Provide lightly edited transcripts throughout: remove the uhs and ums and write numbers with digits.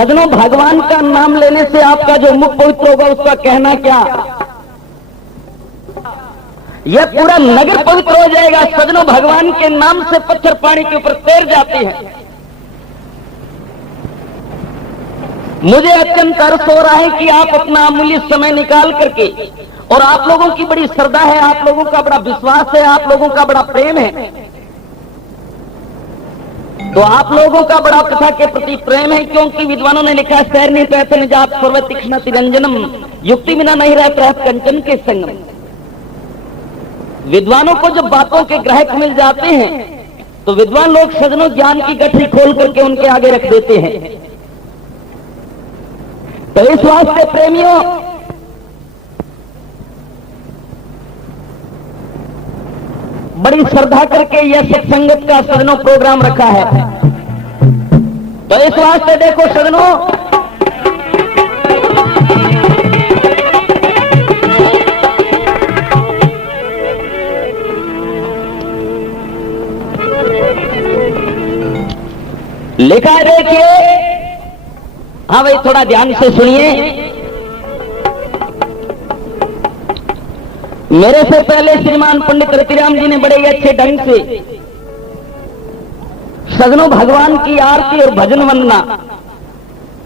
सजनों, भगवान का नाम लेने से आपका जो मुख पवित्र होगा उसका कहना क्या, यह पूरा नगर पवित्र हो जाएगा। सजनों, भगवान के नाम से पत्थर पानी के ऊपर तैर जाते हैं। मुझे अत्यंत हर्ष हो रहा है कि आप अपना अमूल्य समय निकाल करके, और आप लोगों की बड़ी श्रद्धा है, आप लोगों का बड़ा विश्वास है, आप लोगों का बड़ा प्रेम है, तो आप लोगों का बड़ा कथा के प्रति प्रेम है। क्योंकि विद्वानों ने लिखा है, शहर नहीं पैसे निजात सर्व तीक्ष्ण तिरंजनम, युक्ति बिना नहीं रह प्रहत कंचन के संगम। विद्वानों को जब बातों के ग्राहक मिल जाते हैं तो विद्वान लोग सजनों ज्ञान की गठरी खोल करके उनके आगे रख देते हैं। तो इस वास्ते प्रेमियों, बड़ी श्रद्धा करके यह सत्संगत का सदनों प्रोग्राम रखा है। तो इस वास्ते देखो सदनों, लिखा है, देखिए, हाँ भाई थोड़ा ध्यान से सुनिए। मेरे से पहले श्रीमान पंडित रतिराम जी ने बड़े ही अच्छे ढंग से सजनों भगवान की आरती और भजन वंदना,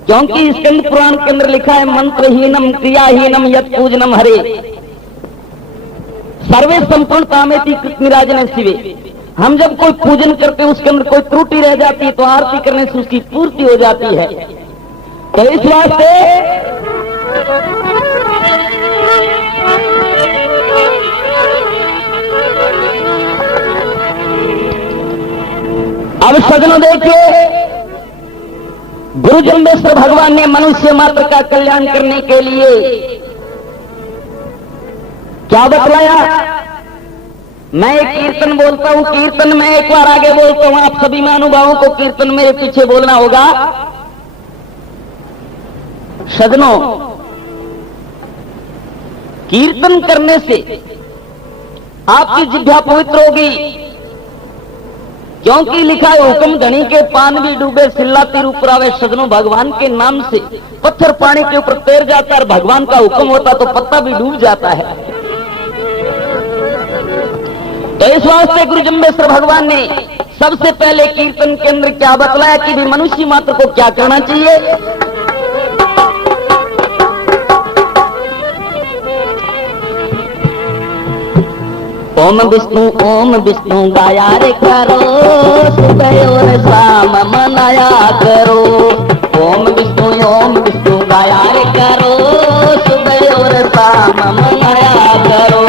क्योंकि स्कंद पुराण के अंदर लिखा है, मंत्रहीनम क्रियाहीनम यत् पूजनम हरे सर्वे संपूर्णता में कृतनिराजन शिवे। हम जब कोई पूजन करते हैं उसके अंदर कोई त्रुटि रह जाती है तो आरती करने से उसकी पूर्ति हो जाती है। तो इस वास्ते अब सजनों देखिए, गुरु जम्बेश्वर भगवान ने मनुष्य मात्र का कल्याण करने के लिए क्या बतलाया। मैं एक कीर्तन बोलता हूं, कीर्तन में एक बार आगे बोलता हूं, आप सभी महानुभावों को कीर्तन मेरे पीछे बोलना होगा। सजनों, कीर्तन करने से आपकी जिह्वा पवित्र होगी, क्योंकि लिखा है, हुक्म धनी के पान भी डूबे सिल्ला तिर ऊपर आवे। सजनों, भगवान के नाम से पत्थर पानी के ऊपर तैर जाता है, और भगवान का हुक्म होता तो पत्ता भी डूब जाता है। तो इस वास्ते गुरु जम्बेश्वर भगवान ने सबसे पहले कीर्तन के अंदर क्या बतलाया कि भी मनुष्य मात्र को क्या करना चाहिए। ओम विष्णु गाया रे करो, सुबह और शाम मनाया करो। ओम विष्णु गाया रे करो, सुबह और शाम मनाया करो।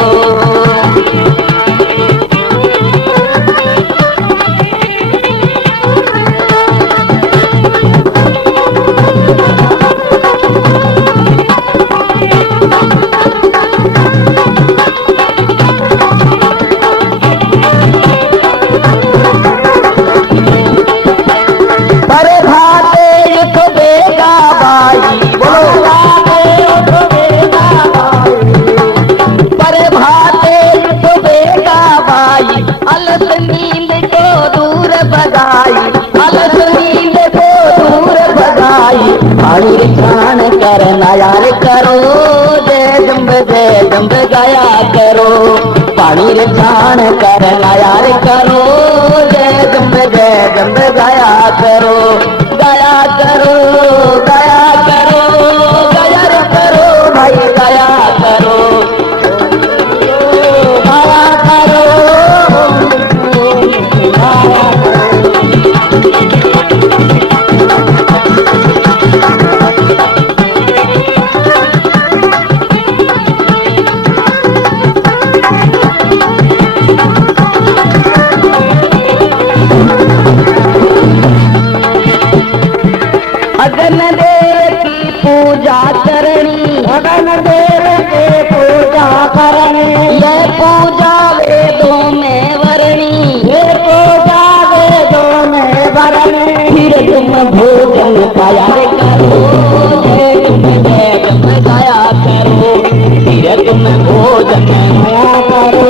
पानी रिझान करना यार करो, जय जम्ब गाया करो। पानी रिझान करना यार करो, जय जम्ब गाया करो। गाया करो, गाया करो, गाया रे करो भाई, गाया करो, गाया करो, गाया अगन देव की पूजा करनी, अगन देव की पूजा करनी, ये पूजा वेदों में वरणी, ये पूजा वेदों में वरणी। फिर तुम भोजन खाया करो, जय जम्ब गाया करो। फिर तुम भोजन करो।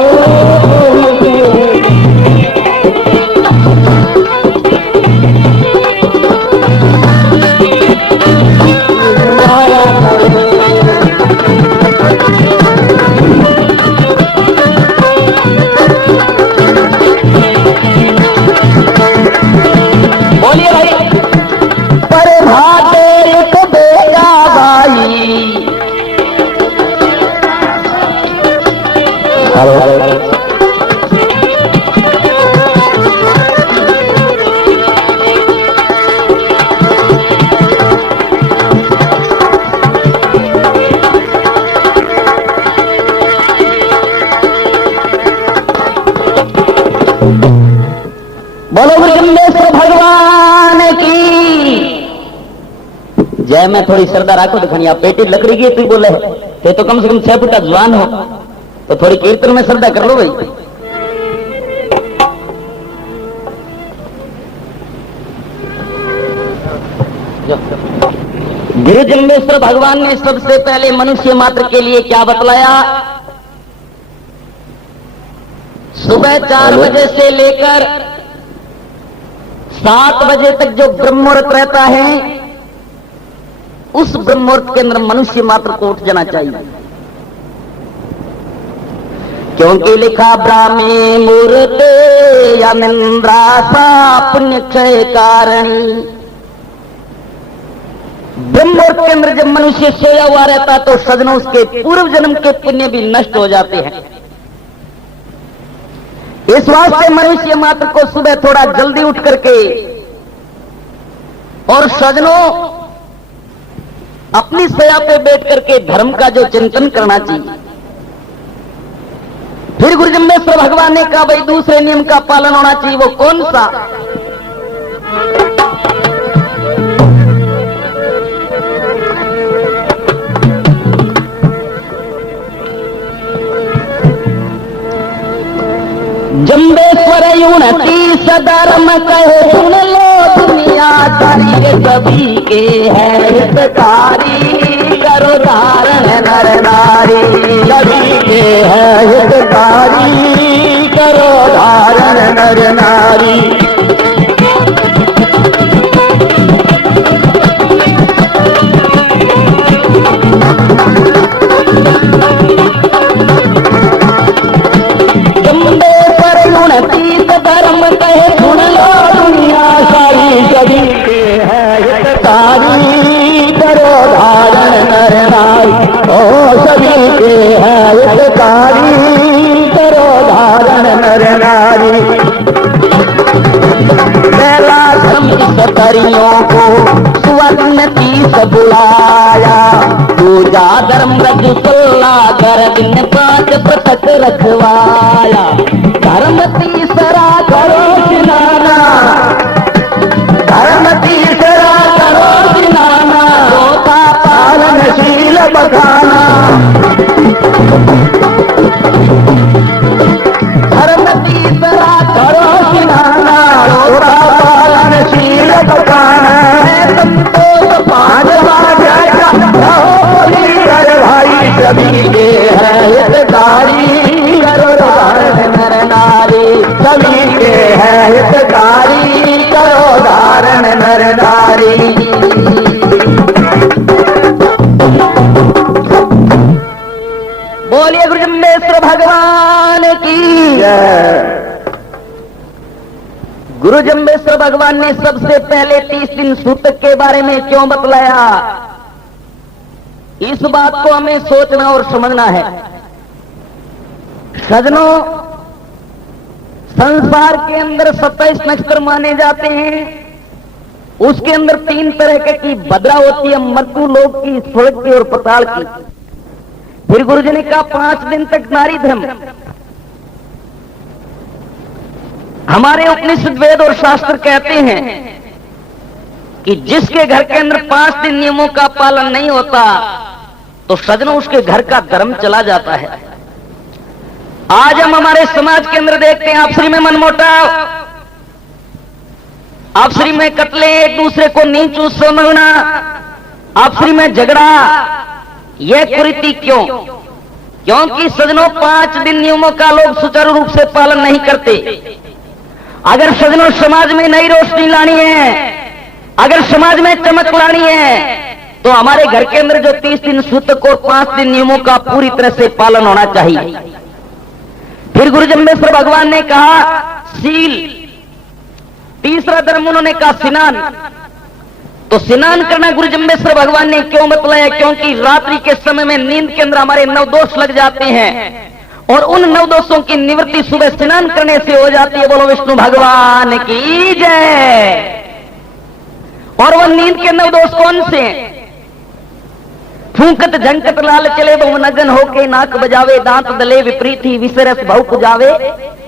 जय मैं थोड़ी श्रद्धा राखो तो खनिया पेटी लकड़ी की तू बोले थे तो कम से कम 6 फुट का जवान हो तो थोड़ी कीर्तन में श्रद्धा कर लो भाई। गुरु जम्बेश्वर भगवान ने सबसे पहले मनुष्य मात्र के लिए क्या बतलाया? सुबह 4 बजे से लेकर 7 बजे तक जो ब्रह्म मुहूर्त रहता है उस ब्रह्म मुहूर्त के अंदर मनुष्य मात्र को उठ जाना चाहिए, क्योंकि लिखा ब्राह्मी मुहूर्त या निंद्रा सा पुण्य क्षय कारणी। ब्रह्म मुहूर्त के अंदर जब मनुष्य सोया हुआ रहता तो सजनों उसके पूर्व जन्म के पुण्य भी नष्ट हो जाते हैं। इस वास्ते मनुष्य मात्र को सुबह थोड़ा जल्दी उठ करके और सजनों अपनी सया पे बैठ करके धर्म का जो चिंतन करना चाहिए। फिर गुरु जम्बेश्वर भगवान ने कहा भाई दूसरे नियम का पालन होना चाहिए, वो कौन सा? जम्बेश्वर 29 धर्म कहे सुन लो दुनिया सारी सभी के है हितकारी, करो धारण नर नारी सभी के है हितकारी, करो धारण नर नारी। धर्म कहे सुन लो दुनिया सारी सभी के है हितकारी, करो धारण नर नारी। ओ सभी के है हितकारी, करो धारण नर नारी। पहला धर्म सतरियों को सुवर्ण 30 बुलाया, पूजा धर्म रजसुल्ला कर दिन 5 पृथक रखवाया। धर्म तीसरा करो स्नाना, धर्म तीसरा करो स्नाना, होता पालनशील बखाना। धर्म तीसरा करो स्नाना, होता पालनशील बखाना। संतोष 5वां जाएगा भाई सभी के है हितकारी, करो धारण नर नारी सभी के है हितकारी, करो धारण नर नारी। बोलिए गुरु जम्बेश्वर भगवान की जय। गुरु जम्बेश्वर भगवान ने सबसे पहले 30 दिन सूतक के बारे में क्यों बतलाया? इस बात को हमें सोचना और समझना है। सजनों, संसार के अंदर 27 नक्षत्र माने जाते हैं। उसके अंदर 3 तरह की भद्रा होती है, मृत्यु लोक की, स्वर्ग की और पाताल की। फिर गुरुजी ने कहा 5 दिन तक नारी धर्म। हमारे उपनिषद वेद और शास्त्र कहते हैं कि जिसके घर के अंदर 5 दिन नियमों का पालन नहीं होता तो सजनों उसके घर का धर्म चला जाता है। आज हम हमारे समाज के अंदर देखते हैं आपसी में मनमुटाव, आपसी में कत्ले, एक दूसरे को नीच समझना, आपसी में झगड़ा। यह कुरीति क्यों? क्योंकि सजनों 5 दिन नियमों का लोग सुचारू रूप से पालन नहीं करते। अगर सजनों समाज में नई रोशनी लानी है, अगर समाज में चमक लानी है तो हमारे घर के अंदर जो 30 दिन सूतक और 5 दिन नियमों का पूरी तरह से पालन होना चाहिए। फिर गुरु जम्बेश्वर भगवान ने कहा सील। तीसरा धर्म उन्होंने कहा स्नान। तो स्नान करना गुरु जम्बेश्वर भगवान ने क्यों बतलाया? क्योंकि रात्रि के समय में नींद के अंदर हमारे 9 दोष लग जाते हैं और उन 9 दोषों की निवृत्ति सुबह स्नान करने से हो जाती है। बोलो विष्णु भगवान की जय। और वह नींद के 9 दोष कौन से हैं? फूंकत झंकत लाल चले बहु नगन होके, नाक बजावे दांत दले विपरीत ही विसरस बहु पुजावे,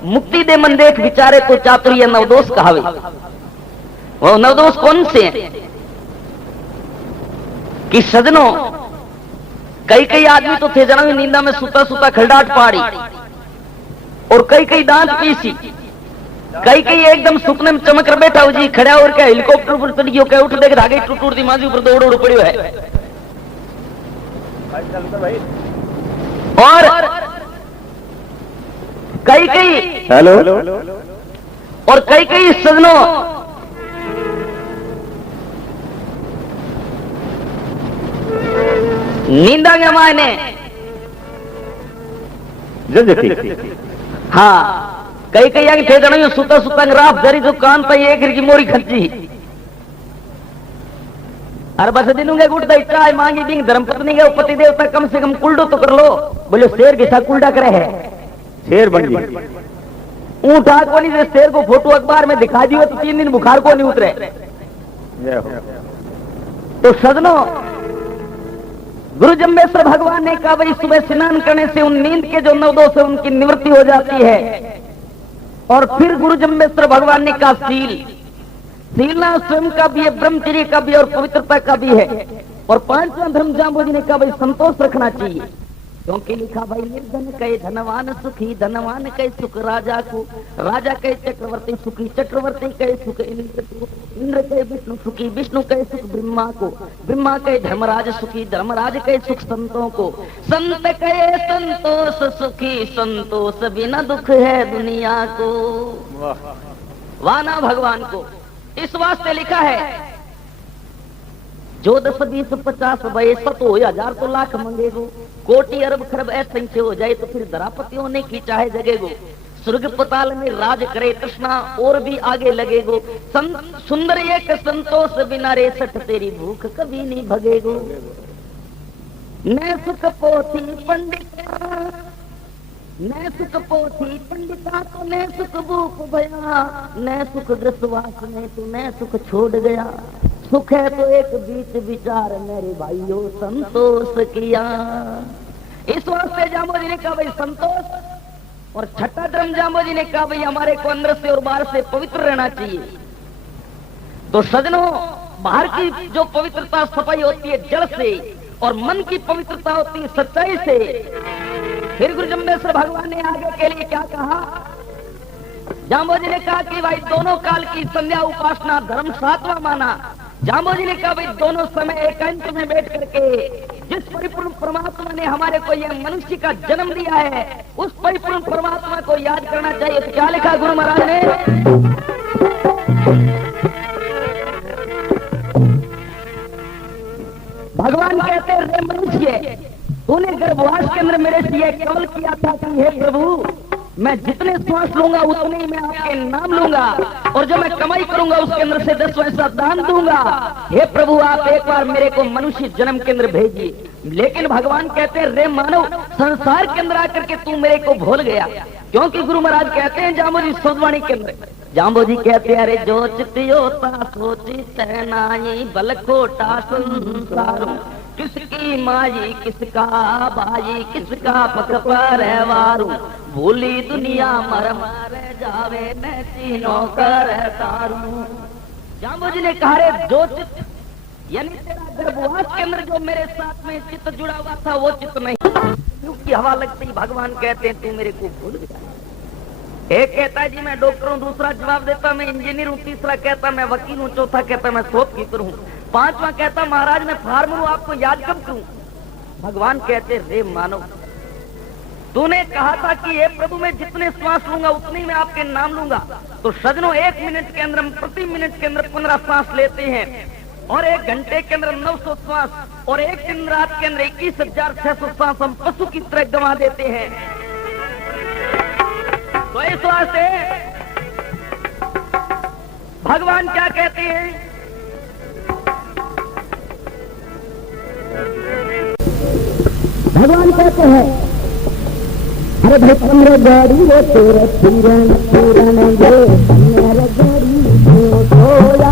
मुक्ति दे मन देख विचारे तो चातुर्य 9 दोष कहावे। वो 9 दोष कौन से हैं? कि सजनों कई कई आदमी तो थे जना नींदा में सुता सुता खलडाट पाड़ी, और कई कई दांत पीसी, कई कई एकदम सुपने में चमक कर बैठा हो जी, खड़ा और क्या हेलीकॉप्टर पर चढ़ गयो, क्या उठ देख धागे टूट टूट दी माजी ऊपर दौड़ उड़ पड़ियो है। और कई कई हेलो और कई कई सजनों नींदा के मायने हाँ कई कई आगे थे जन सुता सुता रात जरी दुकान पर एक की मोरी खच्ची अरे बस दिन गुटता चाय मांगी बिंग धर्म पत्नी के पति देवता कम से कम कुलडो तो कर लो, बोले शेर के साथ कुलडा करे है, शेर बन गई ऊँट आग को नहीं, शेर को फोटो अखबार में दिखा दियो तो 3 दिन बुखार को नहीं उतरे। तो सजनों गुरु जम्बेश्वर भगवान ने कहा भाई सुबह स्नान करने से उन नींद के जो नवदोष है उनकी निवृत्ति हो जाती है। और फिर गुरु जम्बेश्वर भगवान ने कहा सीलना स्वयं का भी है, ब्रह्मचर्य का भी और पवित्रता का भी है। और 5वां धर्म जांबोजी ने कहा भाई संतोष रखना चाहिए, क्योंकि लिखा भाई निर्धन कहे धनवान सुखी, धनवान कहे सुख राजा को, राजा कहे चक्रवर्ती सुखी, चक्रवर्ती कहे सुख इंद्र को, इंद्र कहे विष्णु सुखी, विष्णु कहे सुख ब्रह्मा को, ब्रह्मा कहे धर्मराज सुखी, धर्मराज कहे सुख संतों को, संत कहे संतोष सुखी, संतोष बिना दुख है दुनिया को। वाना भगवान को इस वास्ते लिखा है जो 10 20 50 भये 100 हो 1000 तो लाख मंगेगो, कोटि अरब खरब असंख्य हो जाए तो फिर धरापति होने की चाहे जगेगो, स्वर्ग पताल में राज करे तृष्णा और भी आगे लगेगो, सुंदर एक संतोष बिना रे सठ तेरी भूख कभी नहीं भगेगो। न सुख पोथी पंडिता, न सुख पोथी पंडिता तो न सुख भूख भया, न सुख ग्रसवास ने तो न सुख छोड़ गया, सुख है तो एक बीच विचार मेरे भाइयों संतोष किया। इस वास्ते जांबोजी ने कहा भाई संतोष। और छठा धर्म जांबोजी ने कहा भाई हमारे को अंदर से और बाहर से पवित्र रहना चाहिए। तो सजनों बाहर की जो पवित्रता सफाई होती है जड़ से, और मन की पवित्रता होती है सच्चाई से। फिर गुरु जम्बेश्वर भगवान ने आगे के लिए क्या कहा, जांबोजी ने कहा कि भाई दोनों काल की संध्या उपासना धर्म 7वां माना। जांबोजी ने कहा भाई दोनों समय एकांत में बैठ करके जिस परिपूर्ण परमात्मा ने हमारे को यह मनुष्य का जन्म दिया है उस परिपूर्ण परमात्मा को याद करना चाहिए। तो क्या लिखा गुरु महाराज ने, भगवान कहते हैं रे मनुष्य तूने गर्भवास के अंदर मेरे से यह कवल किया था कि हे प्रभु मैं जितने श्वास लूंगा उतने ही मैं आपके नाम लूंगा, और जो मैं कमाई करूंगा उसके अंदर से 10 पैसा दान दूंगा। हे प्रभु आप एक बार मेरे को मनुष्य जन्म के अंदर भेजिए। लेकिन भगवान कहते हैं रे मानव संसार के अंदर आकर के तू मेरे को भूल गया, क्योंकि गुरु महाराज कहते हैं जांबोजी सोदवाणी के अंदर, जांबोजी कहते हैं अरे जो चित्योता सोची सहनाई बल खोटा संसार, किसकी माई किसका भाई किसका पक पर वारू, भूली दुनिया मर मर जावे मैं तीनों कर तारू। जांबोजी ने कहा रे जो चित्त यानी तेरा गर्भवास के अंदर जो मेरे साथ में चित्त जुड़ा हुआ था वो चित्त नहीं, की हवा लगती भगवान कहते हैं तू मेरे को भूल गया। एक कहता है जी मैं डॉक्टर हूँ, दूसरा जवाब देता मैं इंजीनियर हूँ, तीसरा कहता मैं वकील हूँ, चौथा कहता मैं शॉपकीपर हूँ, 5वां कहता महाराज मैं फार्मर हूँ, आपको याद कब करूं। भगवान कहते रे मानव तूने कहा था कि हे प्रभु मैं जितने श्वास लूंगा उतने मैं आपके नाम लूंगा। तो सजनों 1 मिनट के अंदर हम प्रति मिनट के अंदर 15 श्वास लेते हैं, और 1 घंटे के अंदर 900 श्वास, और एक दिन रात के अंदर 21,600 श्वास हम पशु की तरह गंवा देते हैं। तो इस वास्ते भगवान क्या कहते हैं, भगवान कहते हैं अरे भाई पंद्रह गाड़ी वो तेरे पूरन पूरन ये मेरा गाड़ी वो सोया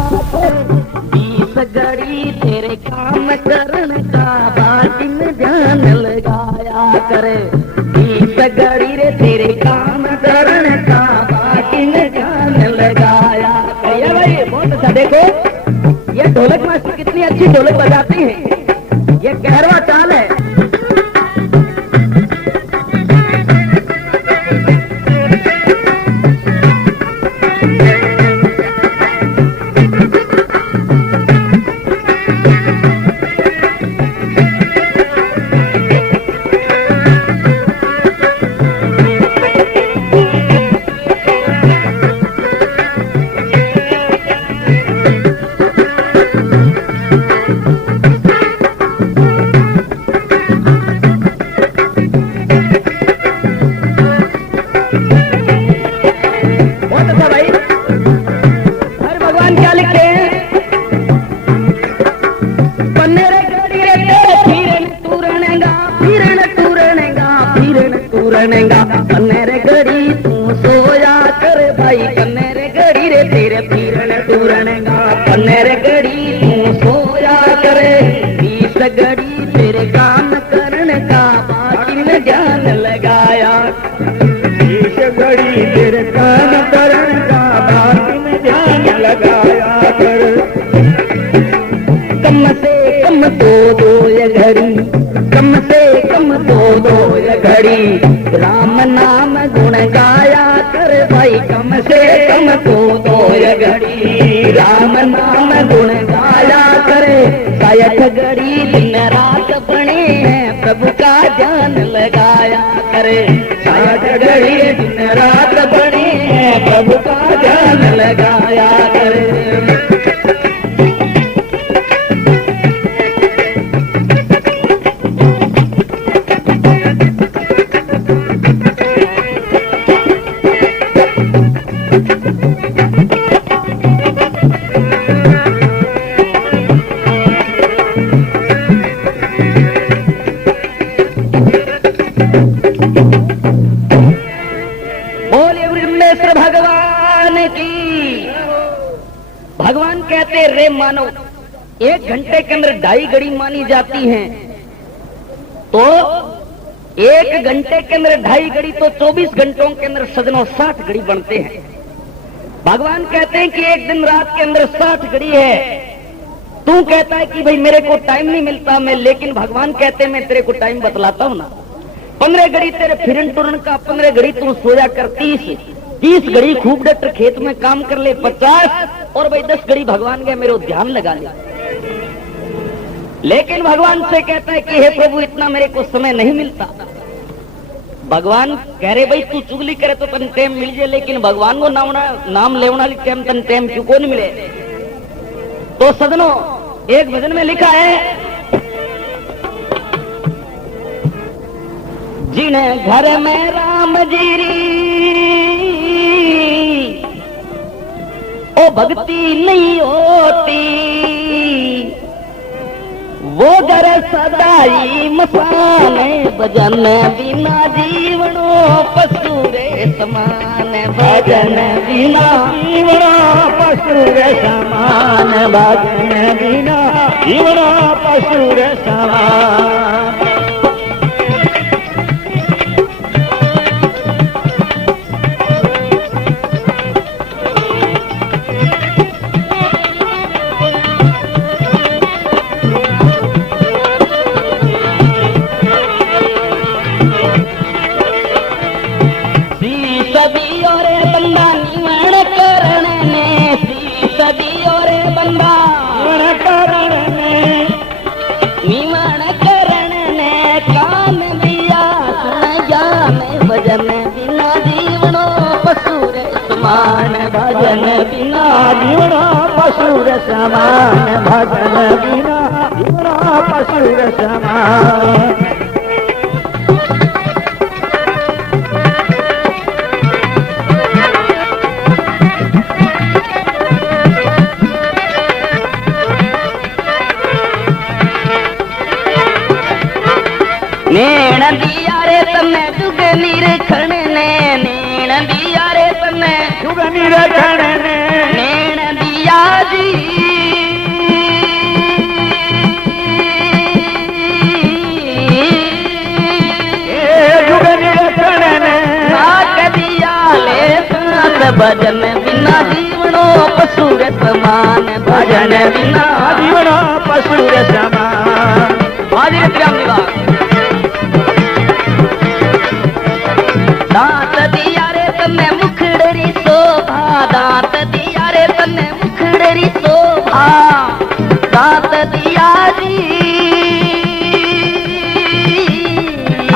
20 गाड़ी तेरे काम करने का बाटी में ध्यान लगाया करे, 20 गाड़ी रे तेरे काम करने का बाटी में ध्यान लगाया करे। भाई बहुत अच्छा, देखो ये ढोलक मास्टर कितनी अच्छी ढोलक बजाती है। कहरवा चाल है। कन्नेरे घड़ी तू सोया कर भाई, कन्नेरे घड़ी रे तेरे फिरन टूरनेगा। कन्नेरे घड़ी तू सोया करे, 20 घड़ी तेरे काम करने का बाकी में ध्यान लगाया। 20 घड़ी तेरे काम करने का बाकी में ध्यान लगाया कर। कम से कम दो ये घड़ी, कम से कम दो ये घड़ी राम नाम गुण गाया कर भाई। कम से कम दो ये घड़ी राम नाम गुण गाया करे। 60 घड़ी दिन रात बने हैं प्रभु का ध्यान लगाया करे। 60 घड़ी दिन रात बने हैं प्रभु का ध्यान लगाया करे। भगवान कहते रे मानो, 1 घंटे के अंदर 2.5 घड़ी मानी जाती हैं, तो 1 घंटे के अंदर 2.5 घड़ी तो 24 घंटों के अंदर सजनों 60 घड़ी बनते हैं। भगवान कहते हैं कि एक दिन रात के अंदर 60 घड़ी है। तू कहता है कि भाई मेरे को टाइम नहीं मिलता मैं, लेकिन भगवान कहते हैं मैं तेरे को टाइम बतलाता हूं ना। 15 घड़ी तेरे फिरन टुरन का, 15 घड़ी तू सोया कर, 30 घड़ी खूब डटर खेत में काम कर ले, 50 और भाई 10 घड़ी भगवान के मेरे ध्यान लगा ले। लेकिन भगवान से कहता है कि हे प्रभु इतना मेरे को समय नहीं मिलता। भगवान कह रहे भाई तू चुगली करे तो तन टाइम मिल जाए, लेकिन भगवान को नाम लेवना टाइम तन टाइम क्यों को नहीं मिले। तो सदनों एक भजन में लिखा है, जिन्हें घर में राम जीरी ओ भक्ति नहीं होती, वो घर सदाई मसाने भजन बिना जीवनो पशु रे समान। भजन बिना जीवना पशु रे समान, भजन बिना जीवना पशु रे समान। भजन बिना जीवना पशु रे समान, भजन बिना जीवना पशु रे समान। नैण दिया रे तने जुग निरखण ने, नैण दिया रे तने जुग निरखण ने, नैण दिया जी जुग निरखण ने, नाक दिया ले साथ भजन बिना जीवनो पशु रे समान, भजन बिना जीवना पशु रे समान। हाजिर प्रियम निवास दांत दिया रे तन्ने मुखड़री शोभा दांत दिया रे तन्ने मुखड़री शोभा दांत दिया जी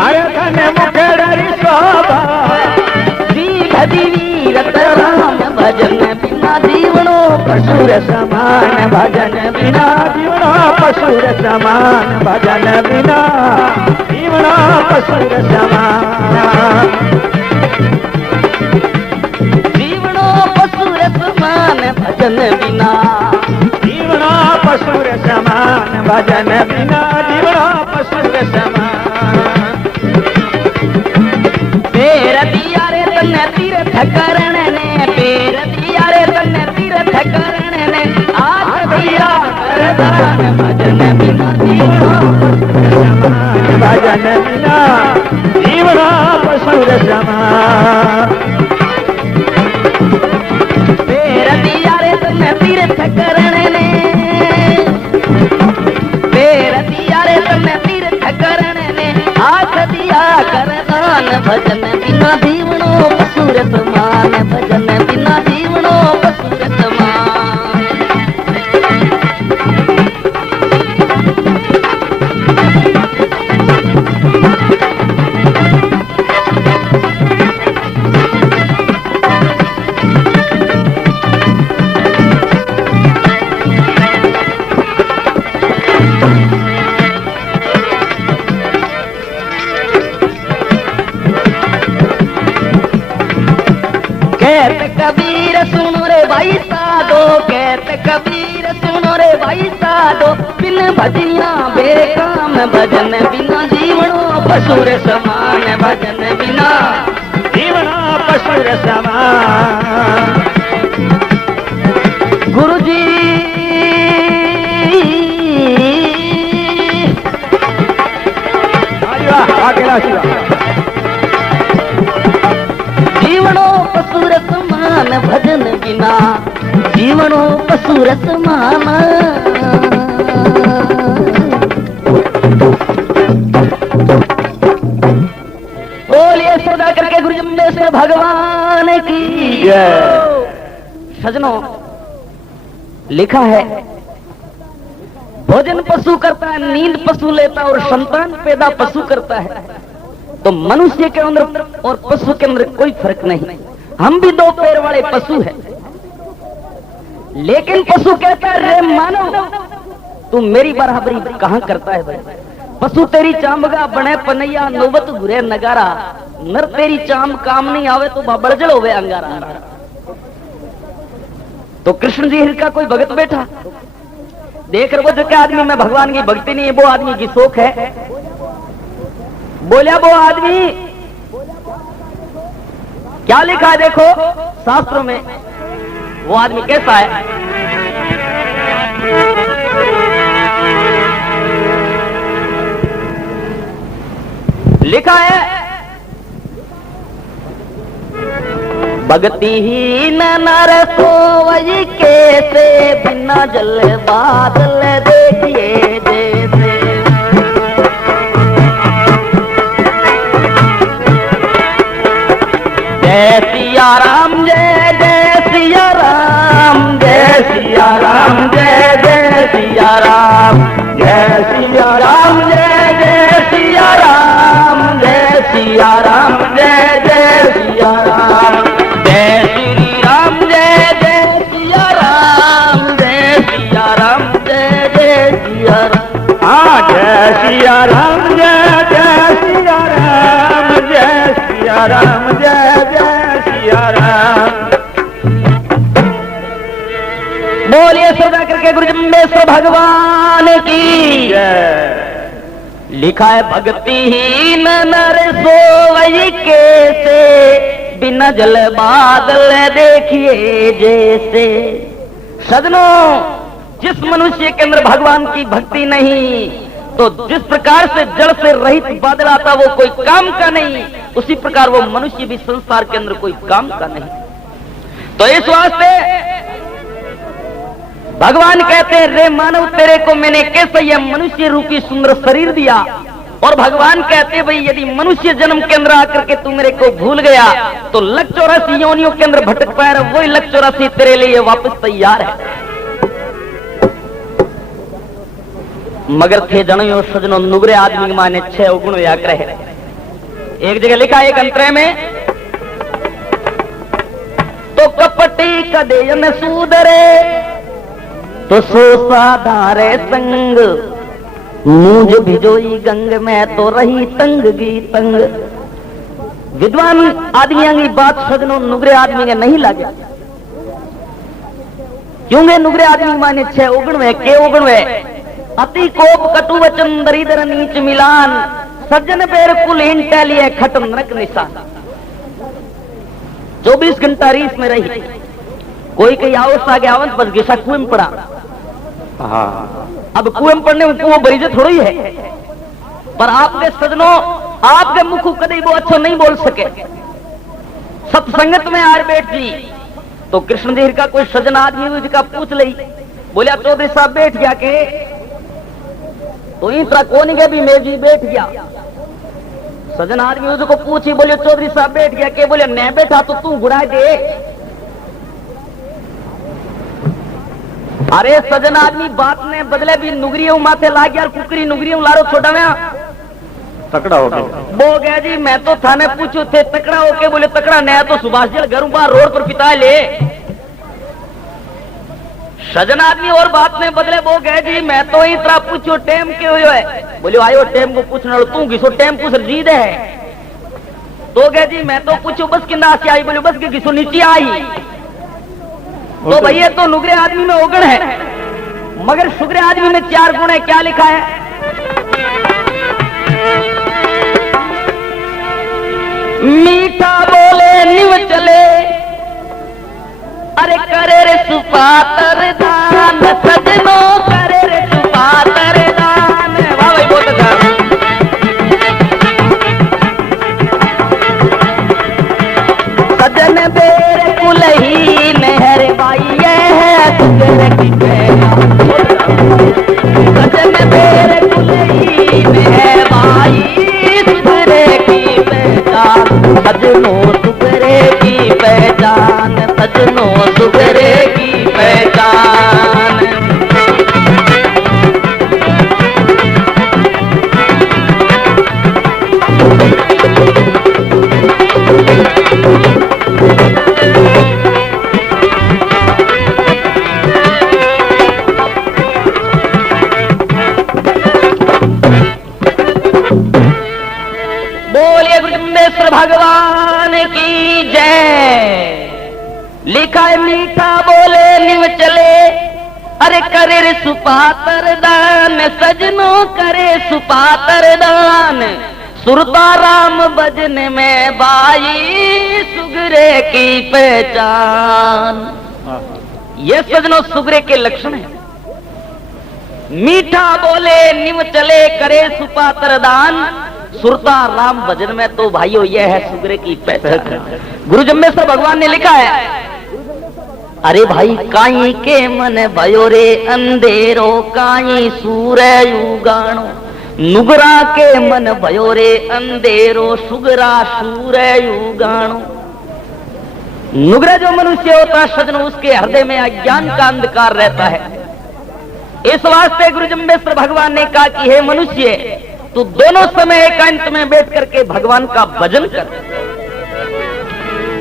अरे तने मुखड़री शोभा वीरत राम भजन बिना जीवनो पशुर समान भजन बिना जीवना पशुर समान भजन बिना जीवना पशुर समान जीवनो पशुर समान भजन बिना जीवना पशुर समान भजन बिना जीवना पशुर समान पेर दिया रे तन्ने तीर्थ करण ने पेर दिया रे तन्ने तीर्थ करण ने आठ दिया करदान भजन बिना जीवनो भजन बिना जीवना पशुर समान पेर दिया रे तन्ने तीर्थ करण ने पेर दिया रे तन्ने तीर्थ करण ने आठ दिया करदान भजन बिना जीवनो पशुर समान भजन बिना जीवनो पशुर समान कहते कबीर सुनो रे भाई साधो कहते कबीर सुनो रे भाई साधो बिन भजिया बेकाम भजन बिना जीवनो पशुर समान भजन बिना जीवना पशुर समान गुरुजी अकेला शिवा जीवनो पशुर समान भजन बिना जीवनो पशुर समान बोलिए सदा करके गुरु जम्बेश्वर भगवान की सजनों लिखा है भोजन पशु करता है नींद पशु लेता है और संतान पैदा पशु करता है तो मनुष्य के अंदर और पशु के अंदर कोई फर्क नहीं हम भी दो पैर वाले पशु हैं लेकिन पशु कहता है रे मानव तू मेरी बराबरी कहां करता है भाई पशु तेरी चामगा बने पनैया नौबत घुरे नगारा नर तेरी चाम काम नहीं आवे तो बड़जल होवे अंगारा तो कृष्ण जी का कोई भगत बैठा देख रहे जो क्या आदमी में भगवान की भक्ति नहीं है वो आदमी की शोक है बोलिया वो आदमी क्या लिखा है देखो शास्त्रों में वो आदमी कैसा है लिखा है भक्तिहीन नर सोवई कैसे बिना जल बादल देखिए जैसे जय सिया राम जय जय सिया राम जय सिया राम जय जय सिया राम जय सिया राम जय जय सिया राम जय सिया राम जय जय सिया राम जय श्री राम जय जय सिया राम जय सिया राम जय जय सिया राम हाँ जय सिया राम जय जय सिया राम जय सिया राम जय जय सिया राम बोलिए सदा करके गुरु जम्बेश्वर भगवान की लिखा है भक्तिहीन नर सोवई कैसे बिना जल बादल देखिए जैसे सजनों जिस मनुष्य के अंदर भगवान की भक्ति नहीं तो जिस प्रकार से जल से रहित बादल आता वो कोई काम का नहीं उसी प्रकार वो मनुष्य भी संसार के अंदर कोई काम का नहीं। तो इस वास्ते भगवान कहते हैं रे मानव तेरे को मैंने कैसे यह मनुष्य रूपी सुंदर शरीर दिया। और भगवान कहते हैं भाई यदि मनुष्य जन्म के अंदर आकर के तू मेरे को भूल गया तो 184 योनियों के अंदर भटक पाया, वही 184 तेरे लिए वापस तैयार है। मगर थे जनो सजनो नुगरे आदमी माने 6 अवगुण व्याग्रह है। एक जगह लिखा एक अंतरे में तो कपटी कदेयन सूदरे तो सो साधारे संग मूंज भिजोई गंग में तो रही तंग गी तंग। विद्वान आदमियों की बात सजनो नुगरे आदमी के नहीं लगे, क्योंकि नुगरे आदमी माने 6 अवगुण में के अवगुण में अति कोप कटु वचन दरिद्र नीच मिलान सज्जन पैर कुल इंटेलिए खट नरक निशान। 24 घंटा रीस में रही, कोई कहीं आवस आगे आवंत बस गिसा कुएं में पड़ा। अब कुएं में पड़ने वो बरीजे थोड़ी है, पर आपके सजनों आपके मुख कभी वो अच्छा नहीं बोल सके। सत्संगत में आर बैठ जी तो कृष्ण जी का कोई सजन आदमी उसका पूछ ली, बोलिया चौधरी साहब बैठ गया के तो इतना कौन के भी मैं जी बैठ गया। सजन आदमी उसको पूछी, बोले चौधरी साहब बैठ गया के, बोले मैं बैठा तो तू गुड़ा दे। अरे सजन आदमी बात ने बदले भी नुगरियों माथे लाग गया, कुकरी नुगरियों लारो छोटा में तकड़ा हो गया। वो गया जी मैं तो थाने पूछो थे तकड़ा होके, बोले तकड़ा नया तो सुभाष जल घर बाहर रोड पर पिता ले। सजन आदमी और बात ने बदले वो गए जी मैं तो इतना पूछो टेम के हुए है, बोले आयो टेम को पूछना तू घिसो टेम पूछ जीद है। तो गए जी मैं तो पूछो बस किन्ना से आई, बोले बस के घिसो नीचे आई। तो भैया तो नुगरे आदमी में अवगुण है, मगर सुगरे आदमी में 4 गुण है। क्या लिखा है? मीठा बोले निव चले अरे करे रे सुपातर दान सजनो करे रे सुपातर दान। वाह भाई बहुत अच्छा। सजन बेर कुलही नहर बाई है सुगरे की सजन बेर कुलही नहर बाई सुगरे की पहचान सजनो सुगरे की पहचान सजनो सुगरे की पहचान। बोलिए गुरुदेव भगवान की जय। लिखा है मीठा बोले निव चले अरे करे रे सुपातर दान सजनो करे सुपातर दान सुरता राम भजन में बाई सुगरे की पहचान। ये सजनो सुगरे के लक्षण है। मीठा बोले निव चले करे सुपातर दान सुरता राम भजन में तो भाइयों यह है सुगरे की पहचान। गुरु जम्बेश्वर भगवान ने लिखा है अरे भाई काई के मन भयो रे अंधेरो काई सूरज उगाणो नुगरा के मन भयो रे अंधेरो सुगरा सूरज उगाणो। नुगरा जो मनुष्य होता सजनो उसके हृदय में अज्ञान का अंधकार रहता है। इस वास्ते गुरु जम्बेश्वर भगवान ने कहा कि हे मनुष्य तू दोनों समय एकांत में बैठ करके भगवान का भजन कर,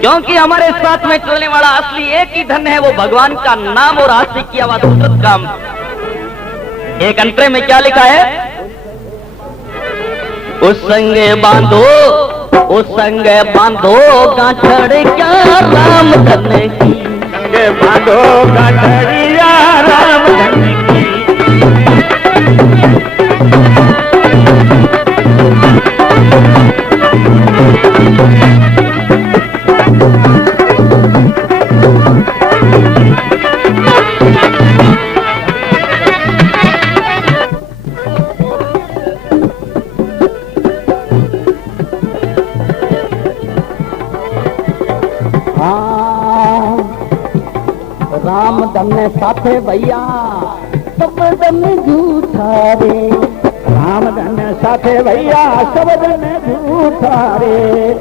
क्योंकि हमारे साथ में चलने वाला असली एक ही धन है वो भगवान का नाम और आस्तिक की आवाज कुदरत काम। एक अंतरे में क्या लिखा है? उस संगे बांधो गांठड़ क्या राम धन की संगे बांधो गांठड़िया राम धन की। राम धन साथे भैया शब्द में झूठा रे, राम धन साथे भैया शब्द में झूठा रे,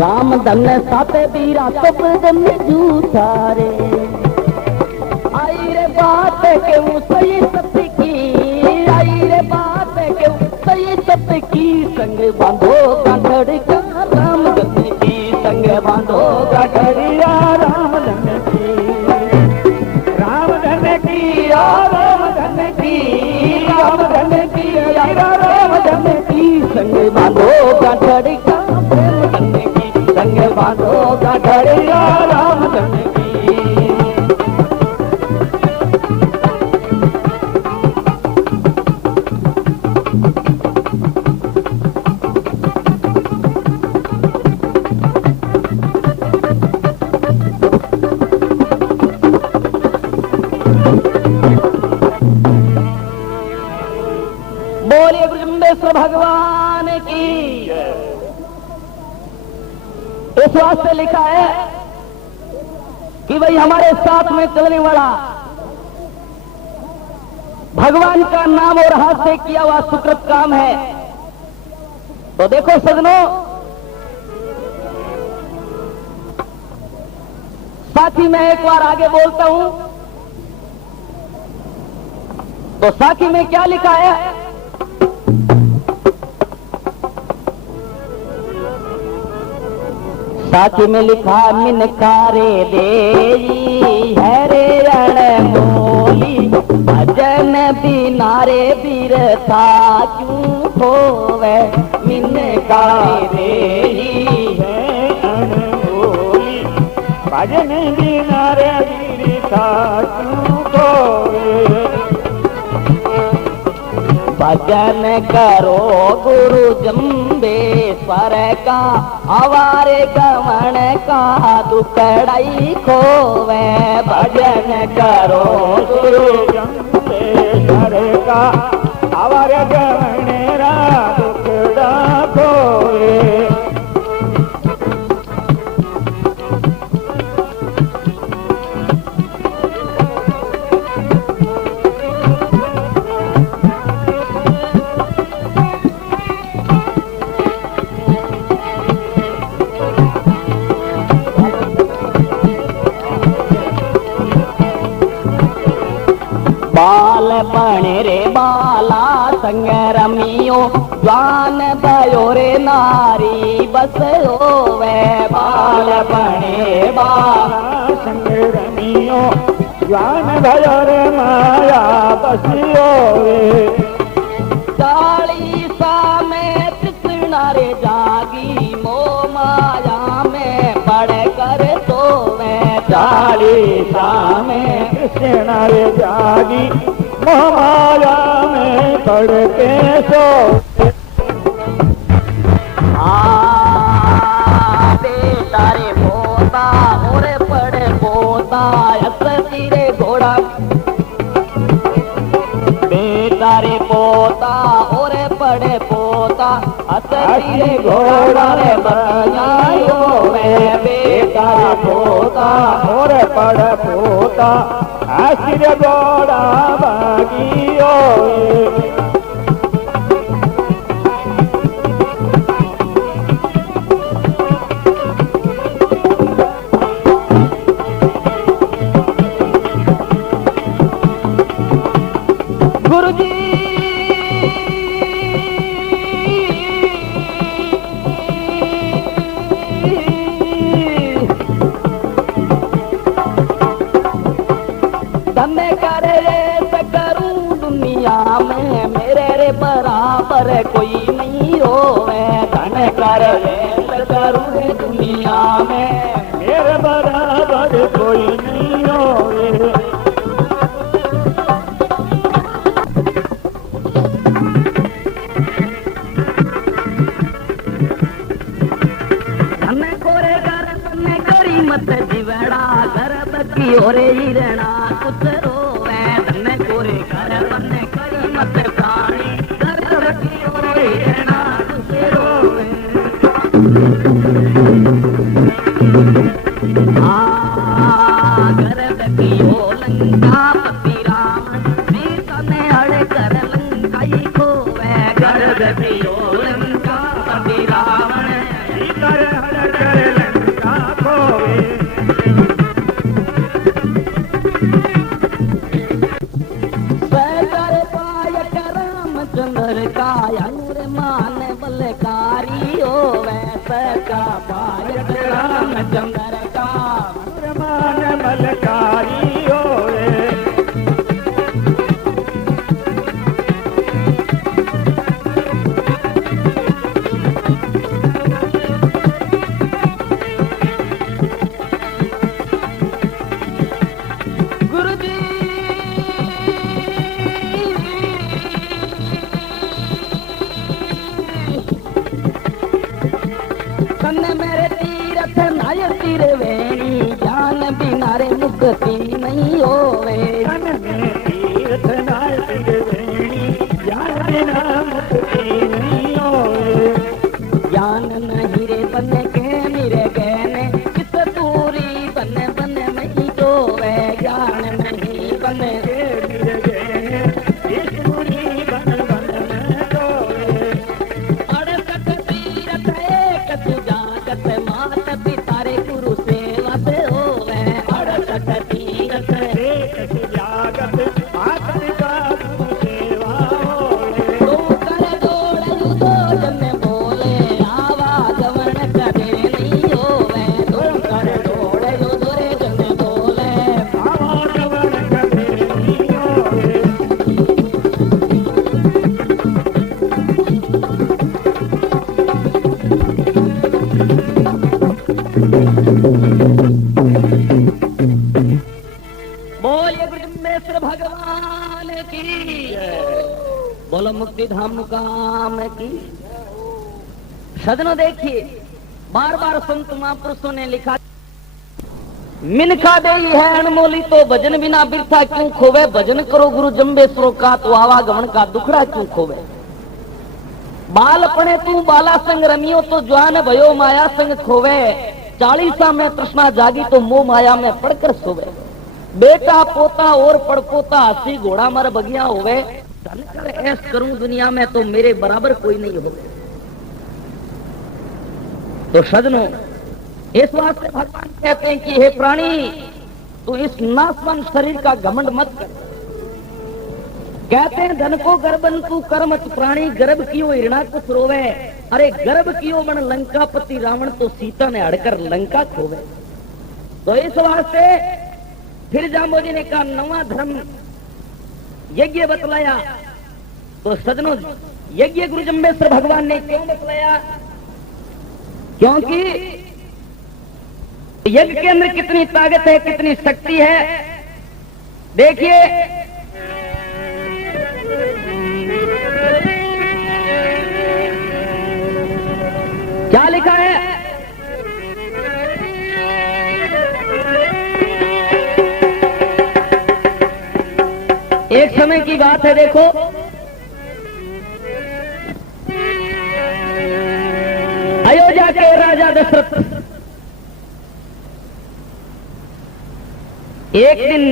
राम धन साथे बीरा शब्द में झूठा रे। आई रे बात के सही सत्य की, आई रे बात के सही सत्य की, संग बांधो गांठड़ का राम धन की, संग बांधो गठरिया राम धन की, राम धन की राम धन की, राम धन की राम धन की, संग बांधो गांठड़ का प्रेम धन की, संग बांधो गठरिया राम धन की। बोलिए ब्रह्मेश्वर भगवान की। इस वास्ते लिखा है कि भाई हमारे साथ में चलने वाला भगवान का नाम और हाथ से किया हुआ सुकृत काम है। तो देखो सजनों, साथी मैं एक बार आगे बोलता हूं तो साथी में क्या लिखा है? साथी में लिखा मिनकारे देई है रे रण मोली, भजन बिनारे बिरथा क्यों होवे, मिनकारे देई है अनमोली, भजन बिना रे बिरथा क्यों होवे, भजन करो गुरु जम्बेश्वर का, हमारे गमन का दुखड़ाई खोवे, भजन करो गुरु जम्बेश्वर का, हमारे गणेरा दुखड़ा खोए। बाल बने रे बाला संग रमियो, ज्वान भयो रे नारी बस होवे, बाल बने बाला संग रमियो, ज्ञान भयो रे माया बसियो रे, चालीसा में तृष्णा रे जागी, मोह माया में पड़ कर सोवे, चालीसा में कृष्ण रे जागी, मोह माया में पड़ के सो, बेटा रे पोता और पड़े पोता असती रे घोड़ा, बेटा रे पोता और पड़े पोता असती रे घोड़ा रे बजायो मैं, बेटा रे पोता और पड़ पोता आश्र गोड़ा बागियो, गुरुजी धन्य करे करूं दुनिया में, मलकारी होवे सचा पायत रामचंद्र का मान मलकारी होए गुरु जी कन्ने मेरे तीरथ नाय तीर वेणी ज्ञान बिना रे मुक्ति नहीं होवे तन में तीर्थ नाय वेणी ज्ञान बिना मुक्ति नहीं होए ज्ञान नहीं रे बन के मेरे गहने किस दूरी बन बन नहीं होवे ज्ञान नहीं बन के मेरे गए इस बुरी बन बन में होए अड़सठ तीरथ एक सुजागत मात पिता रे गुरु सेवा से होवे अड़सठ तीरथ एक जागत आकर का सेवा होए तू कर दौड़ दो जन बोले आवाज वर्ण करे नहीं होवे तू कर दौड़ दो रे जन बोले आवाज वन कभी नहीं होए बोलिए ब्रह्मेश्वर भगवान की बोलो मुक्ति धाम मुकाम की। सदनों देखिए बार बार संत महापुरुषों ने लिखा मिनखा दे है अनमोली तो भजन बिना बिरथा क्यों खोवे भजन करो गुरु जम्बेश्वरों का तो आवागमन का दुखड़ा क्यों खोवे बालपणे तू बाला संग रमियो तो ज्वान भयो माया संग खोवे 40 में तृष्णा जागी तो मोह माया में पड़कर सोवे बेटा पोता और पड़पोता हसी घोड़ा मर बगिया होवे धन कर ऐस करूं दुनिया में तो मेरे बराबर कोई नहीं होवे। तो सजनों इस वास्ते भगवान कहते हैं कि हे प्राणी तू इस नासवान शरीर का घमंड मत कर। कहते हैं धन को गर्भन तू कर्मच प्राणी गर्भ कियो हिरणा कुछ रोवे अरे गर्भ कियो मन लंकापति रावण तो सीता ने हड़कर लंका खोवे। तो इस वास्ते फिर जाम्बोजी ने कहा नवा धर्म यज्ञ बतलाया। तो सजनों यज्ञ गुरु जम्बेश्वर भगवान ने क्यों बतलाया क्योंकि यज्ञ के अंदर कितनी ताकत है कितनी शक्ति है। देखिए क्या लिखा है एक समय की बात है देखो अयोध्या के राजा दशरथ एक दिन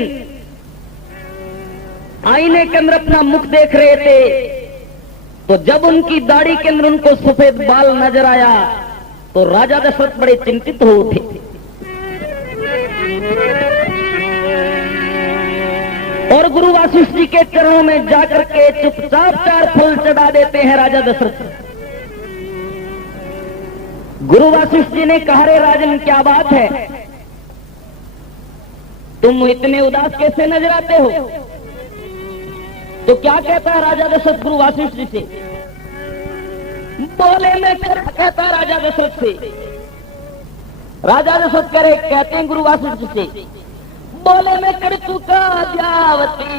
आईने के अंदर अपना मुख देख रहे थे तो जब उनकी दाढ़ी के अंदर उनको सफेद बाल नजर आया तो राजा दशरथ बड़े चिंतित हो उठे। और गुरु वासिष्ठ जी के चरणों में जाकर के चुपचाप 4 फूल चढ़ा देते हैं राजा दशरथ। गुरु वासिष्ठ जी ने कहा रे राजन क्या बात है तुम इतने उदास कैसे नजर आते हो। तो क्या कहता है राजा दशरथ गुरु वासिष्ठ जी से बोले मैं क्या कहता है राजा दशरथ से। राजा दशरथ करे कहते हैं गुरु वासिष्ठ जी से बोले मैं कर चुका जावती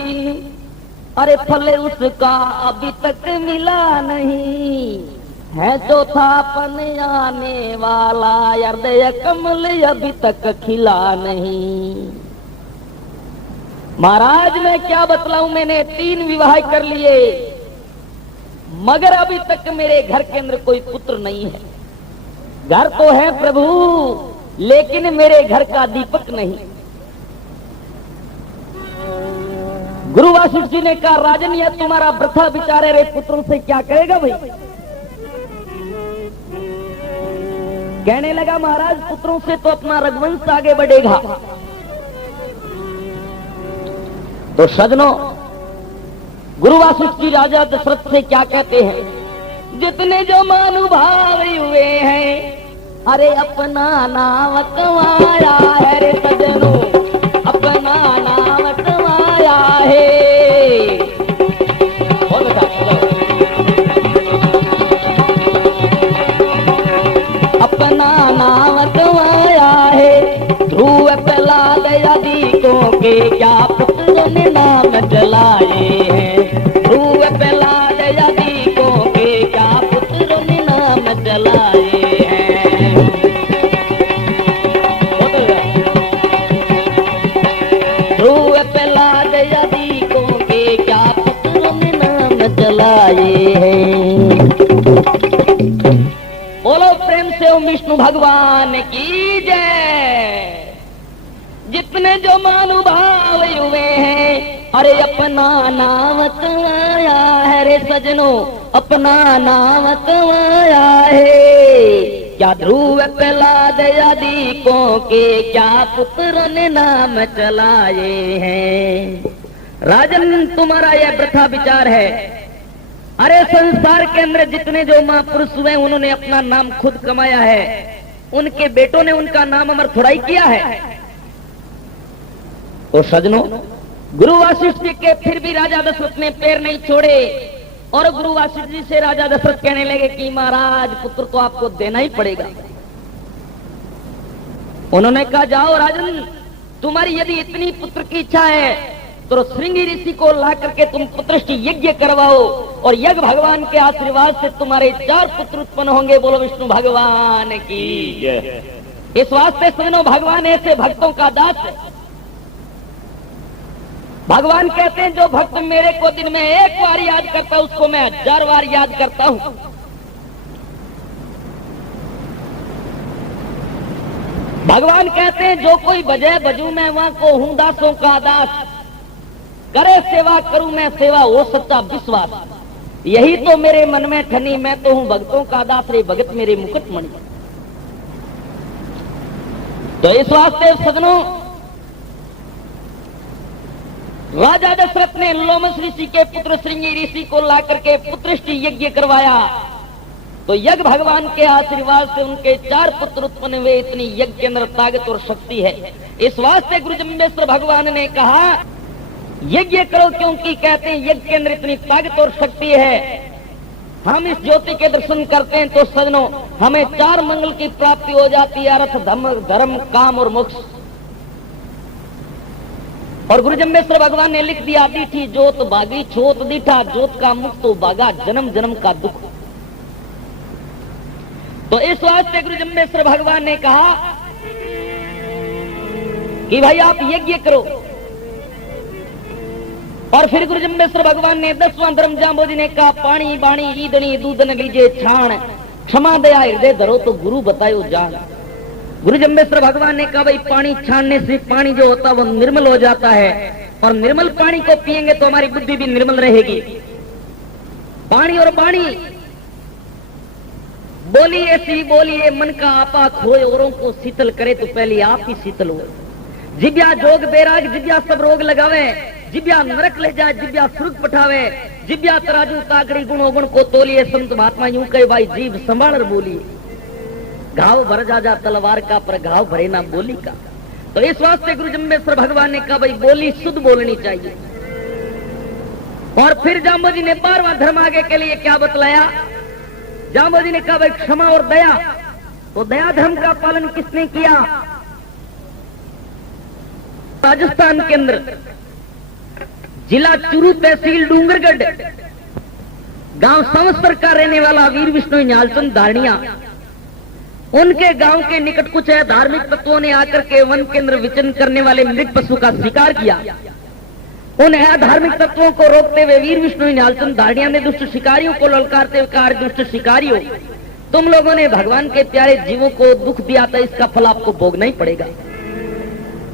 अरे फल उसका अभी तक मिला नहीं है चौथा पन आने वाला हृदय कमल अभी तक खिला नहीं। महाराज मैं क्या बतलाऊं मैंने 3 विवाह कर लिए मगर अभी तक मेरे घर के अंदर कोई पुत्र नहीं है। घर तो है प्रभु लेकिन मेरे घर का दीपक नहीं। गुरु वासिष्ठ जी ने कहा राजन यह तुम्हारा वृथा विचार है रे पुत्रों से क्या करेगा भाई। कहने लगा महाराज पुत्रों से तो अपना रघुवंश आगे बढ़ेगा। तो सजनों गुरु वासिष्ठ जी राजा दशरथ से क्या कहते हैं जितने जो महानुभाव हुए हैं, अरे अपना नाम कमाया है रे सजनों, अपना नाम कमाया है। बहुत अच्छा, अपना नाम कमाया है। ध्रुव प्रहलाद आदिकों के क्या पुत्रों ने नाम जलाए हैं। ध्रुव प्रहलाद आदिकों के क्या पुत्रों ने नाम जलाए हैं। ध्रुव प्रहलाद आदिकों के क्या पुत्रों ने नाम जलाए हैं। बोलो प्रेम से ओम विष्णु भगवान की जय। जितने जो महानुभाव हुए हैं, अरे अपना नाम कमाया है रे सजनों, अपना नाम कमाया है। क्या ध्रुव प्रहलाद आदिकों के क्या पुत्रों ने नाम चलाए हैं। राजन, तुम्हारा यह वृथा विचार है। अरे संसार के अंदर जितने जो महापुरुष हुए उन्होंने अपना नाम खुद कमाया है, उनके बेटों ने उनका नाम अमर थोड़ा ही किया है। तो सजनों, गुरु वासिष्ठ जी के फिर भी राजा दशरथ ने पैर नहीं छोड़े और गुरु वासिष्ठ जी से राजा दशरथ कहने लगे कि महाराज पुत्र तो आपको देना ही पड़ेगा। उन्होंने कहा जाओ राजन, तुम्हारी यदि इतनी पुत्र की इच्छा है तो श्रृंगी ऋषि को ला करके तुम पुत्रष्टि यज्ञ करवाओ और यज्ञ भगवान के आशीर्वाद से तुम्हारे 4 पुत्र उत्पन्न होंगे। बोलो विष्णु भगवान की। इस वास्ते सजनों, भगवान ऐसे भक्तों का दास है। भगवान कहते हैं जो भक्त मेरे को दिन में 1 बार याद करता है उसको मैं 1000 बार याद करता हूं। भगवान कहते हैं जो कोई बजे बजू मैं वहां को हूं दासों का दास, करे सेवा करूं मैं सेवा हो सच्चा विश्वास। यही तो मेरे मन में ठनी, मैं तो हूं भक्तों का दास रे भगत मेरे मुकुटमणि। तो इस वास्ते सजनों, राजा दशरथ ने लोमस ऋषि के पुत्र श्रृंगी ऋषि को ला करके पुत्रष्टि यज्ञ करवाया। तो यज्ञ भगवान के आशीर्वाद से उनके 4 पुत्र उत्पन्न हुए। इतनी यज्ञ के अंदर ताकत और शक्ति है। इस वास्ते गुरु जम्बेश्वर भगवान ने कहा यज्ञ करो, क्योंकि कहते हैं यज्ञ के अंदर इतनी ताकत और शक्ति है। हम इस ज्योति के दर्शन करते हैं तो सजनों हमें 4 मंगल की प्राप्ति हो जाती है, अर्थ धर्म काम और मोक्ष। और गुरु जम्बेश्वर भगवान ने लिख दिया दीठी जोत बागी छोत दीठा जोत का मुक्त तो बागा जन्म जन्म का दुख। तो इस वास्ते गुरु जम्बेश्वर भगवान ने कहा कि भाई आप यज्ञ करो। और फिर गुरु जम्बेश्वर भगवान ने 10वां धर्म जांबोजी ने कहा पानी बाणी ईदनी दूधन लीजे छाण क्षमा दया हृदय धरो तो गुरु बतायो जान। गुरु जम्बेश्वर भगवान ने कहा भाई पानी छानने से पानी जो होता है वो निर्मल हो जाता है और निर्मल पानी को पिएंगे तो हमारी बुद्धि भी निर्मल रहेगी। पानी और बाणी बोली ऐसी बोलिए मन का आपा खोए औरों को शीतल करे तो पहले आप ही शीतल हो। जिब्या जोग बैराग जिब्या सब रोग लगावे, जिब्या नरक ले जाए जिब्या सुर्ग पठावे, जिब्या तराजू तागड़ी गुण अवगुण को तोलिए। संत महात्मा यूं कहे भाई जीव संभाल बोलिए, घाव भर जा तलवार का पर घाव भरे ना बोली का। तो इस वास्ते गुरु जम्बेश्वर भगवान ने कहा भाई बोली शुद्ध बोलनी चाहिए। और फिर जांबोजी ने 12वां धर्म आगे के लिए क्या बतलाया। जांबोजी ने कहा भाई क्षमा और दया। तो दया धर्म का पालन किसने किया। राजस्थान के अंदर जिला चूरू तहसील डूंगरगढ़ गांव संवत्सर का रहने वाला वीर विष्णु न्यालचंद धारणिया, उनके गांव के निकट कुछ धार्मिक तत्वों ने आकर के वन के अंदर विचरण करने वाले मृग पशु का शिकार किया। उन धार्मिक तत्वों को रोकते हुए वीर विष्णु न्यालचंद धारणिया ने दुष्ट शिकारियों को ललकारते हुए कहा दुष्ट शिकारियों तुम लोगों ने भगवान के प्यारे जीवों को दुख दिया था, इसका फल आपको भोगना ही पड़ेगा।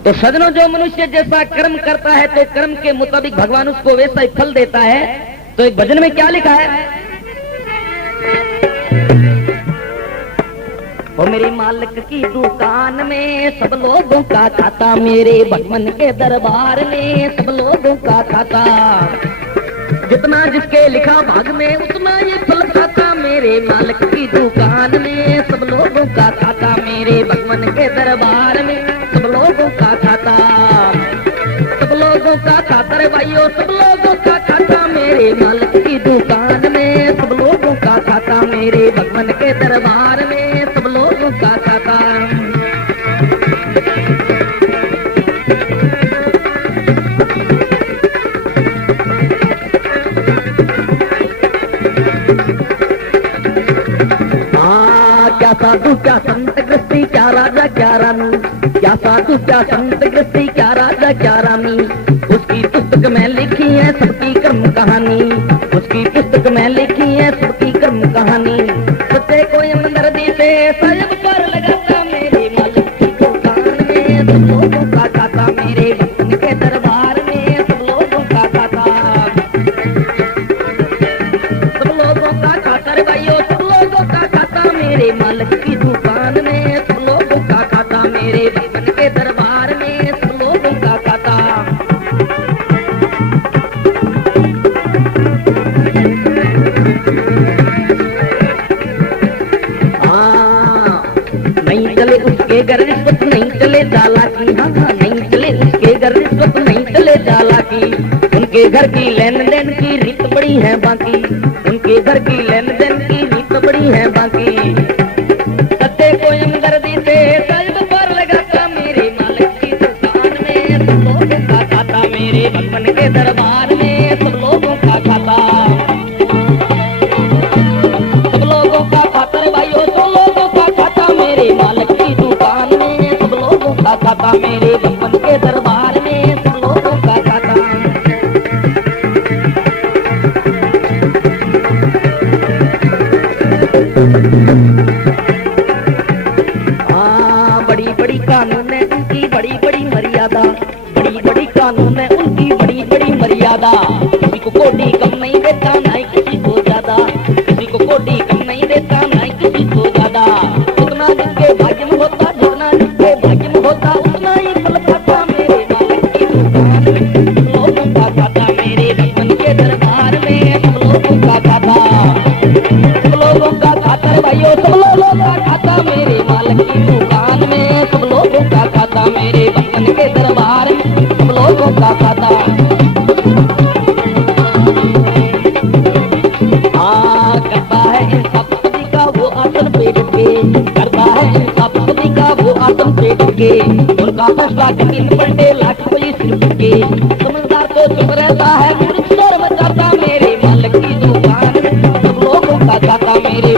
तो सजनों जो मनुष्य जैसा कर्म करता है तो कर्म के मुताबिक भगवान उसको वैसा ही फल देता है। तो एक भजन में क्या लिखा है। वो मेरे मालिक की दुकान में सब लोगों का खाता, मेरे भगवान के दरबार में सब लोगों का खाता। जितना जिसके लिखा भाग में उतना ये फल खाता, मेरे मालिक की दुकान में सब लोगों का खाता, मेरे भगवान के दरबार में सब लोगों का खाता, सब लोगों का खाता रे भाइयों, सब लोगों का खाता, मेरे मालिक की दुकान में सब लोगों का खाता, मेरे भगवान के दरबार में सब लोगों का खाता। क्या साधु क्या संत गृहस्थी क्या राजा क्या रानी, क्या साधु क्या संत गृहस्थी क्या राजा क्या रानी, उसकी पुस्तक में लिखी है सबकी कर्म कहानी, उसकी पुस्तक में लिखी है सबकी कर्म कहानी। सच्चे को हमदर्दी से साहिब कर लगाता, मेरे मालिक की दुकान में सब लोगों का खाता, मेरे भगवान के दरबार में सब लोगों का खाता, सब लोगों का खाता रे भाइयों, सब लोगों का खाता, मेरे मालिक की दुकान में सब लोगों का खाता, मेरे भगवान के दरबार में सब लोगों का खाता। नहीं चले उसके घर रिश्वत, नहीं चले चालाकी, हाँ नहीं चले उसके घर रिश्वत, नहीं चले चालाकी, उनके घर की लेन देन की रीत बड़ी है बाकी, उनके घर की लेन देन की रीत बड़ी है बाकी। सत्य को हमदर्दी से साहिब पर लगाता, मेरे मालिक की दुकान में सब लोगों का खाता, मेरे भगवान के दरबार में सब लोगों का खाता, सब लोगों का खाता रे भाइयों, सब लोगों का खाता, मेरे मालिक की दुकान में सब लोगों का खाता, मेरे भगवान के दरबार में सब लोगों का खाता। बड़ी बड़ी कानून है उनकी बड़ी बड़ी मर्यादा, बड़ी बड़ी कानून है उनकी बड़ी बड़ी मर्यादा, किसी को कोडी कम नहीं देता ना ही किसी को ज्यादा, किसी को कोडी कम नहीं देता ना ही किसी को ज्यादा, जितना जिसके भाग्य में होता, जितना जिसके भाग्य में होता उतना ही फल खाता, मेरे मालिक की दुकान में सब लोगों का खाता, मेरे भगवान के दरबार में सब लोगों का खाता, सब लोगों का खाता रे भाइयों, सब लोगों का खाता, मेरे मालिक की दुकान में सब लोगों का खाता, मेरे भगवान के दरबार में सब लोगों का खाता। करता है इंसाफ पति का वो आसन पे डटे, करता है इंसाफ पति का वो आसन पे डटे, उनका फैसला जमीन पलटे लाख बली सिर के, समझदार तो चुप रहता है मूर्ख शर्म करता, मेरे मालिक की दुकान में सब लोगों का खाता, मेरे